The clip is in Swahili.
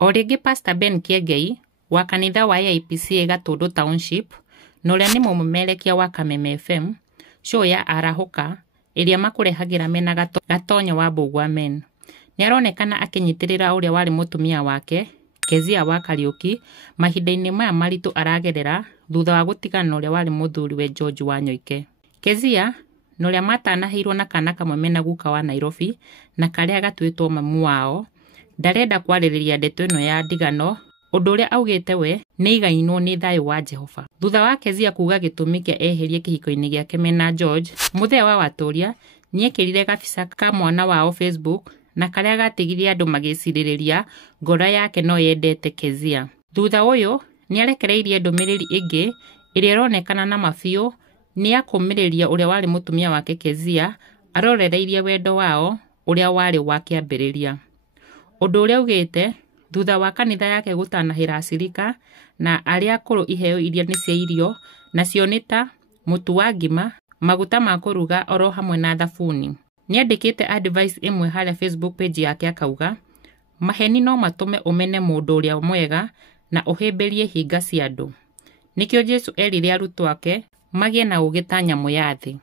O rĩngĩ Pastor Ben Kiengei wa kanitha wa AIPC Gatũndũ Township na ũrĩa nĩ mũmemerekia wa Kameme FM show ya Arahũka ĩrĩa makũrehagĩra mena Gatonyo wa Mbũgua Men. Nĩaronekana akĩnyitĩrĩra ũrĩa warĩ mũtumia wake Kezia wa Kariũki mahinda-inĩ maya maritũ aragerera thutha wa gũtigana ũrĩa warĩ mũthuriwe George Wanyoike. Kezia na ũrĩa matanahĩirwo na kana kamwe mena guka wa Nairobi na karĩa gatuĩtwo mamu wao ndarenda kwarĩrĩria ndeto ĩno ya ndigano, ũndũ ũrĩa augĩte we nĩ igainwo nĩ thayũ wa Jehova. Thutha wa Kezia kuuga gĩtũmi kĩa eherie kĩhiko-inĩ gĩake mena George, Muthee wa Waturia nĩekĩrire gabica ka mwana wao Facebook na karĩa gatigirie andũ magĩcirĩrĩria ngoro yake no yendete Kezia. Thutha ũyũ nĩarekereirie ndũmĩrĩri ĩngĩ ĩrĩa ĩronekana na mabiũ nĩ ya kũmĩrĩria ũrĩa warĩ mũtumia wake Kezia arorereirie wendo wao ũrĩa warĩ wa kĩambĩrĩria. Ũndũ ũrĩa augĩte thutha wa kanitha yake gũtanahĩra acirika na arĩa akũrũ iheo iria nĩ cia irio nacio nĩ ta mũtu wa ngima, maguta ma kũruga oro hamwe na thabuni. Nĩandĩkĩte advice ĩmwe harĩa Facebook page yake akauga, maheni no matũme ũmene mũndũ ũrĩa mwega na ũhĩmbĩrie hinga cia andũ. Nĩkĩo Jesũ erire arutwo ake magĩe na ũũgĩ ta nyamũ ya thĩ.